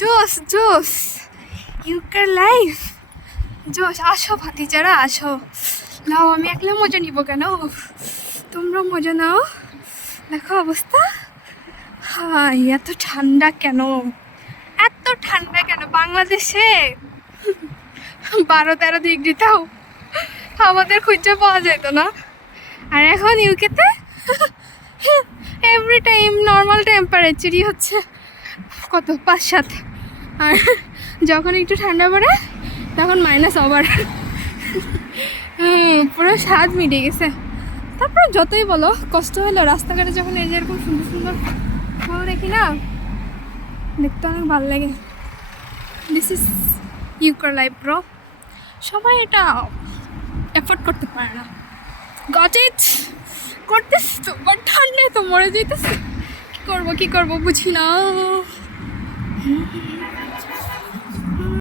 জোস জোস ইউকার লাইফ জোস। আসো ভাতিজারা আসো, নাও, আমি একলা মজা নিব কেন, তোমরা মজা নাও। দেখো অবস্থা, হাই এত ঠান্ডা কেন, এত ঠান্ডা কেন বাংলাদেশে 12-13 ডিগ্রিটাও আমাদের খুঁজে পাওয়া যেত না, আর এখন ইউকেতে এভরি টাইম নর্মাল টেম্পারেচারই হচ্ছে কত 5-7, আর যখন একটু ঠান্ডা পড়ে তখন মাইনাস ওভার। পুরো স্বাদ মিটে গেছে। তারপর যতই বলো কষ্ট হলো, রাস্তাঘাটে যখন এই যে এরকম সুন্দর সুন্দর ফুল দেখি না, দেখতে অনেক ভালো লাগে। This is your car life bro. সবাই এটা এফোর্ড করতে পারে না, গট ইট, করতেছি তো, বাট ঠান্ডায় তো মরে যেতেছে, কী করবো বুঝি না।